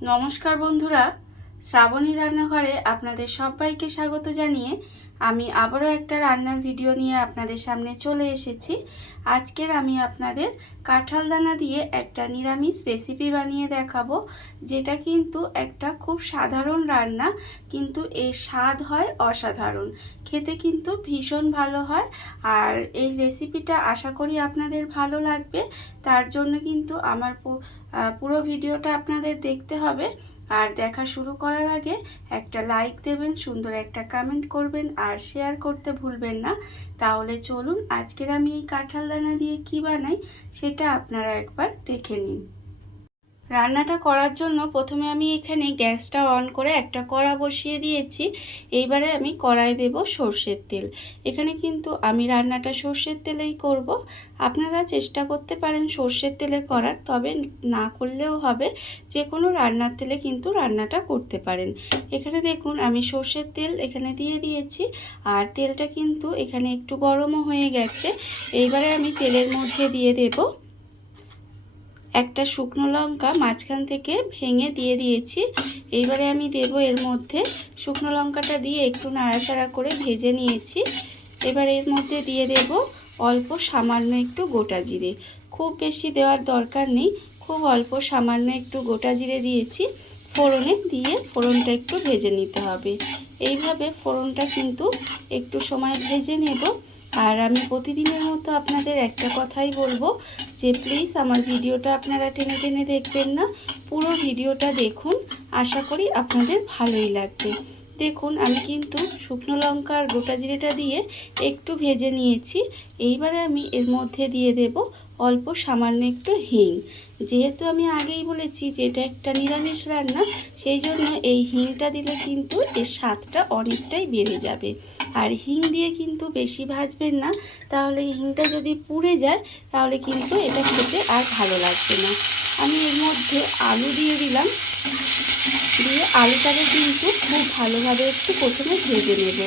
নমস্কার বন্ধুরা, শ্রাবণী রান্নাঘরে আপনাদের সবাইকে স্বাগত জানিয়ে আমি আবারও একটা রান্নার ভিডিও নিয়ে আপনাদের সামনে চলে এসেছি। আজকের আমি আপনাদের কাঁঠাল দানা দিয়ে একটা নিরামিষ রেসিপি বানিয়ে দেখাবো, যেটা কিন্তু একটা খুব সাধারণ রান্না, কিন্তু এর স্বাদ হয় অসাধারণ, খেতে কিন্তু ভীষণ ভালো হয়। আর এই রেসিপিটা আশা করি আপনাদের ভালো লাগবে, তার জন্য কিন্তু আমার পুরো ভিডিওটা আপনাদের দেখতে হবে। আর দেখা শুরু করার আগে একটা লাইক দেবেন, সুন্দর একটা কমেন্ট করবেন আর শেয়ার করতে ভুলবেন না। তাহলে চলুন আজকের আমি এই কাঁঠাল দানা দিয়ে কি বানাই সেটা আপনারা একবার দেখে নিন। রান্নাটা করার জন্য প্রথমে আমি এখানে গ্যাসটা অন করে একটা কড়া বসিয়ে দিয়েছি। এইবারে আমি কড়াই দেব সর্ষের তেল। এখানে কিন্তু আমি রান্নাটা সর্ষের তেলেই করব। আপনারা চেষ্টা করতে পারেন সর্ষের তেলে করার, তবে না করলেও হবে, যে কোনো রান্নার তেলে কিন্তু রান্নাটা করতে পারেন। এখানে দেখুন আমি সর্ষের তেল এখানে দিয়ে দিয়েছি, আর তেলটা কিন্তু এখানে একটু গরমও হয়ে গেছে। এইবারে আমি তেলের মধ্যে দিয়ে দেব একটা শুকনো লঙ্কা, মাঝখান থেকে ভেঙে দিয়ে দিয়েছি। এইবারে আমি দেব এর মধ্যে, শুকনো লঙ্কাটা দিয়ে একটু নাড়াচাড়া করে ভেজে নিয়েছি। এবার এর মধ্যে দিয়ে দেব অল্প সামান্য একটু গোটা জিরে। খুব বেশি দেওয়ার দরকার নেই, খুব অল্প সামান্য একটু গোটা জিরে দিয়েছি। ফোড়নে দিয়ে ফোড়নটা একটু ভেজে নিতে হবে। এইভাবে ফোড়নটা কিন্তু একটু সময় ভেজে নেব। আর আমি প্রতিদিনের মতো আপনাদের একটা কথাই বলবো, যে প্লিজ আমার ভিডিওটা আপনারা টেনে টেনে দেখবেন না, পুরো ভিডিওটা দেখুন, আশা করি আপনাদের ভালোই লাগবে। দেখুন আমি কিন্তু শুকনো লঙ্কা আর গোটা জিরেটা দিয়ে একটু ভেজে নিয়েছি। এইবারে আমি এর মধ্যে দিয়ে দেব অল্প সামান্য একটু হিং। যেহেতু আমি আগেই বলেছি যে এটা একটা নিরামিষ রান্না, সেই জন্য এই হিংটা দিলে কিন্তু এর স্বাদটা অনেকটাই বেড়ে যাবে। আর হিং দিয়ে কিন্তু বেশি ভাজবেন না, তাহলে হিংটা যদি পুড়ে যায় তাহলে কিন্তু এটা খেতে আর ভালো লাগবে না। আমি এর মধ্যে আলু দিয়ে দিলাম, দিয়ে আলুটাকে কিন্তু খুব ভালোভাবে একটু প্রথমে ভেজে নেব।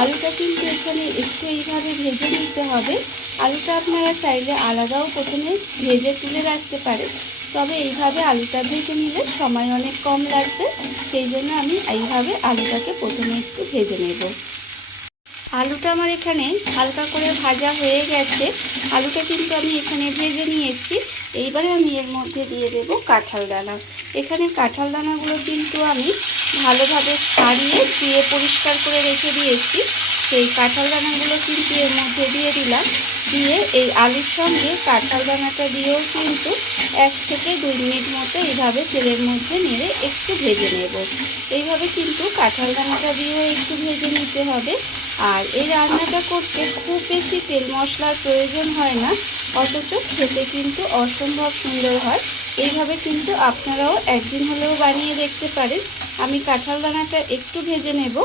আলুটা কিন্তু এখানে একটু এইভাবে ভেজে নিতে হবে। আলুটা আপনারা চাইলে আলাদাও প্রথমে ভেজে তুলে রাখতে পারেন, তবে এইভাবে আলুটা ভেজে নিলে সময় অনেক কম লাগবে, সেই জন্য আমি এইভাবে আলুটাকে প্রথমে একটু ভেজে নেব। আলুটা আমার এখানে হালকা করে ভাজা হয়ে গেছে। আলুটা কিন্তু আমি এখানে ভেজে নিয়েছি। এইবারে আমি এর মধ্যে দিয়ে দেব কাঁঠাল দানা। এখানে কাঁঠাল দানাগুলো কিন্তু আমি ভালোভাবে ছাড়িয়ে ধুয়ে পরিষ্কার করে রেখে দিয়েছি। সেই কাঁঠাল দানাগুলো কিন্তু এর মধ্যে দিয়ে দিলাম। দিয়ে এই আলুর সঙ্গে কাঁঠাল দানাটা দিয়েও কিন্তু 1 থেকে 2 মিনিট মতো এইভাবে তেলের মধ্যে নেড়ে একটু ভেজে নেব। এইভাবে কিন্তু কাঁঠাল দানাটা দিয়েও একটু ভেজে নিতে হবে। আর এই রান্নাটা করতে খুব বেশি তেল মশলার প্রয়োজন হয় না, অথচ খেতে কিন্তু অসম্ভব সুন্দর হয়। এইভাবে কিন্তু আপনারাও একদিন হলেও বানিয়ে দেখতে পারেন। আমি কাঁঠাল দানাটা একটু ভেজে নেব।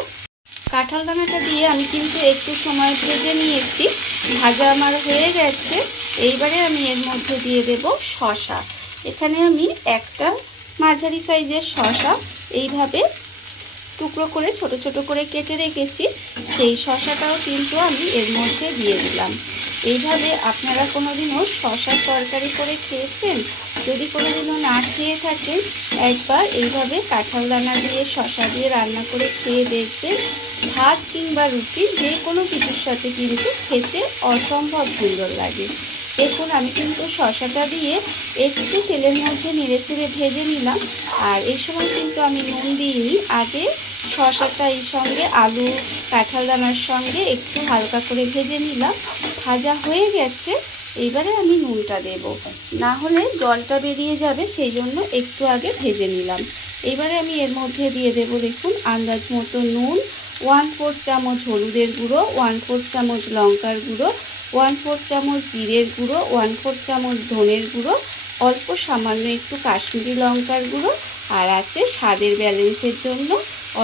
কাঁঠাল দানাটা দিয়ে আমি কিন্তু একটু সময় ভেজে নিয়েছি, ভাজা আমার হয়ে গেছে। এইবারে আমি এর মধ্যে দিয়ে দেব শসা। এখানে আমি একটা মাঝারি সাইজের শসা এইভাবে টুকরো করে ছোট ছোট করে কেটে রেখেছি, সেই শসাটাও কিন্তু আমি এর মধ্যে দিয়ে দিলাম। এইভাবে আপনারা কোনোদিনও শসার তরকারি করে খেয়েছেন? যদি কোনোদিনও না খেয়ে থাকেন, একবার এইভাবে কাঁঠাল দানা দিয়ে শসা দিয়ে রান্না করে খেয়ে দেখবেন। ভাত কিংবা রুটি যে কোনো কিছুর সাথে কিন্তু খেতে অসম্ভব সুন্দর লাগে। দেখুন আমি কিন্তু শসাটা দিয়ে একটু তেলের মধ্যে নেড়ে চেড়ে ভেজে নিলাম। আর এই সময় কিন্তু আমি নুন দিইনি, আগে শসাটা এই সঙ্গে আলু কাঁঠাল দানার সঙ্গে একটু হালকা করে ভেজে নিলাম। ভাজা হয়ে গেছে, এইবারে আমি নুনটা দেব, না হলে জলটা বেরিয়ে যাবে, সেই জন্য একটু আগে ভেজে নিলাম। এইবারে আমি এর মধ্যে দিয়ে দেব, দেখুন আন্দাজ মতো নুন, 1/4 চামচ হলুদের গুঁড়ো, 1/4 চামচ লঙ্কার গুঁড়ো, 1/4 চামচ জিরের গুঁড়ো, 1/4 চামচ ধনের গুঁড়ো, অল্প সামান্য একটু কাশ্মীরি লঙ্কার গুঁড়ো, আর আছে স্বাদের ব্যালেন্সের জন্য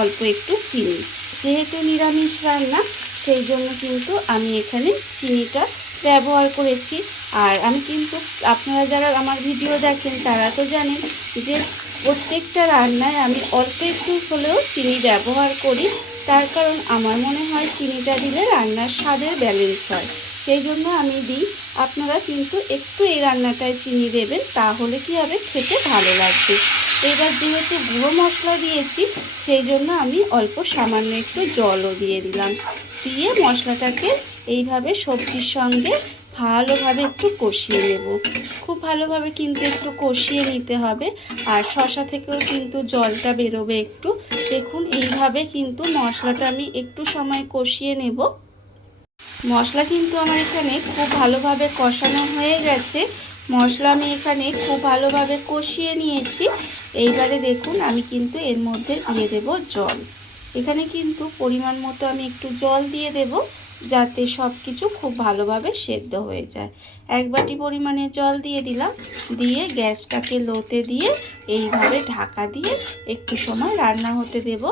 অল্প একটু চিনি। যেহেতু নিরামিষ রান্না, সেই জন্য কিন্তু আমি এখানে চিনিটা ব্যবহার করেছি। আর আমি কিন্তু, আপনারা যারা আমার ভিডিও দেখেন তারা তো জানেন যে প্রত্যেকটা রান্নায় আমি অল্প একটু হলেও চিনি ব্যবহার করি। তার কারণ আমার মনে হয় চিনিটা দিলে রান্নার স্বাদের ব্যালেন্স হয়, সেই জন্য আমি দিই। আপনারা কিন্তু একটু এই রান্নাটায় চিনি দেবেন, তাহলে কি হবে, খেতে ভালো লাগবে। এবার যেহেতু গুঁড়ো মশলা দিয়েছি সেই জন্য আমি অল্প সামান্য একটু জলও দিয়ে দিলাম। দিয়ে মশলাটাকে এইভাবে সবজির সঙ্গে ভালোভাবে একটু কষিয়ে নেব। খুব ভালোভাবে কিন্তু একটু কষিয়ে নিতে হবে। আর শসা থেকেও কিন্তু জলটা বেরোবে একটু। দেখুন এইভাবে কিন্তু মশলাটা আমি একটু সময় কষিয়ে নেব। মশলা কিন্তু আমার এখানে খুব ভালোভাবে কষানো হয়ে গেছে। মশলা আমি এখানে খুব ভালোভাবে কষিয়ে নিয়েছি। এইবারে দেখুন আমি কিন্তু এর মধ্যে দিয়ে দেব জল। এখানে কিন্তু পরিমাণ মতো আমি একটু জল দিয়ে দেব, যাতে সব কিছু খুব ভালোভাবে সেদ্ধ হয়ে যায়। 1 বাটি পরিমাণে জল দিয়ে দিলাম। দিয়ে গ্যাসটাকে লোতে দিয়ে এইভাবে ঢাকা দিয়ে একটু সময় রান্না হতে দেব,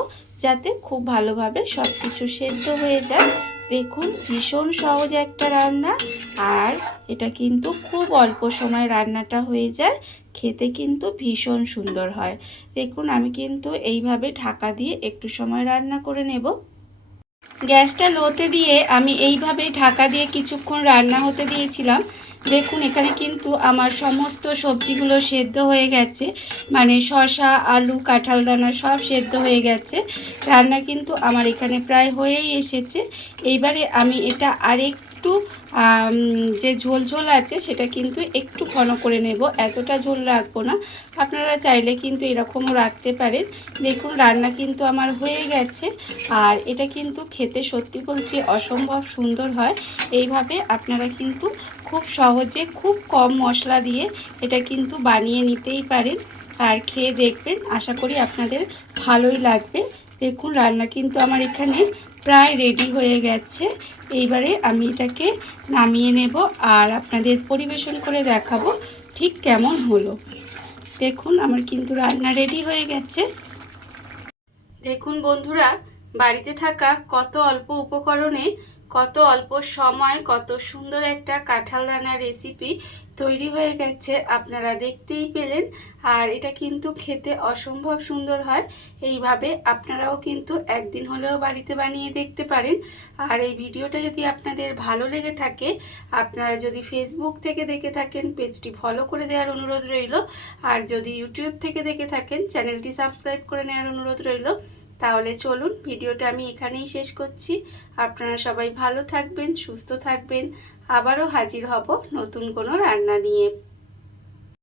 যাতে খুব ভালোভাবে সব কিছু সেদ্ধ হয়ে যায়। দেখুন ভীষণ সহজ একটা রান্না, আর এটা কিন্তু খুব অল্প সময় রান্নাটা হয়ে যায়। খেতে কিন্তু ভীষণ সুন্দর হয়। দেখুন আমি কিন্তু এইভাবে ঢাকা দিয়ে একটু সময় রান্না করে নেব। গ্যাসটা লোতে দিয়ে আমি এইভাবে ঢাকা দিয়ে কিছুক্ষণ রান্না হতে দিয়েছিলাম। দেখুন এখানে কিন্তু আমার সমস্ত সবজিগুলো সেদ্ধ হয়ে গেছে, মানে শসা, আলু, কাঁঠালদানা সব সেদ্ধ হয়ে গেছে। রান্না কিন্তু আমার এখানে প্রায় হয়েই এসেছে। এইবারে আমি এটা আরেকটু যে ঝোল ঝোল আছে সেটা কিন্তু একটু ঘন করে নেব, এতটা ঝোল রাখবো না। আপনারা চাইলে কিন্তু এরকমও রাখতে পারেন। দেখুন রান্না কিন্তু আমার হয়ে গেছে, আর এটা কিন্তু খেতে সত্যি বলছি অসম্ভব সুন্দর হয়। এইভাবে আপনারা কিন্তু খুব সহজে খুব কম মশলা দিয়ে এটা কিন্তু বানিয়ে নিতেই পারেন, আর খেয়ে দেখবেন, আশা করি আপনাদের ভালোই লাগবে। দেখুন রান্না কিন্তু আমার এখানে প্রায় রেডি হয়ে গেছে। এইবারে আমি এটাকে নামিয়ে নেব আর আপনাদের পরিবেশন করে দেখাবো ঠিক কেমন হলো। দেখুন আমার কিন্তু রান্না রেডি হয়ে গেছে। দেখুন বন্ধুরা, বাড়িতে থাকা কত অল্প উপকরণে কত অল্প সময় কত সুন্দর একটা কাঁঠালদানা রেসিপি তৈরি হয়ে গেছে, আপনারা দেখতেই পেলেন। আর এটা কিন্তু খেতে অসম্ভব সুন্দর হয়। এইভাবে আপনারাও কিন্তু একদিন হলেও বাড়িতে বানিয়ে দেখতে পারেন। আর এই ভিডিওটা যদি আপনাদের ভালো লেগে থাকে, আপনারা যদি ফেসবুক থেকে দেখে থাকেন পেজটি ফলো করে দেওয়ার অনুরোধ রইল। আর যদি ইউটিউব থেকে দেখে থাকেন চ্যানেলটি সাবস্ক্রাইব করে নেওয়ার অনুরোধ রইল। তাহলে চলুন ভিডিওটা আমি এখানেই শেষ করছি। আপনারা সবাই ভালো থাকবেন, সুস্থ থাকবেন। আবারও হাজির হব নতুন কোনো রান্না নিয়ে।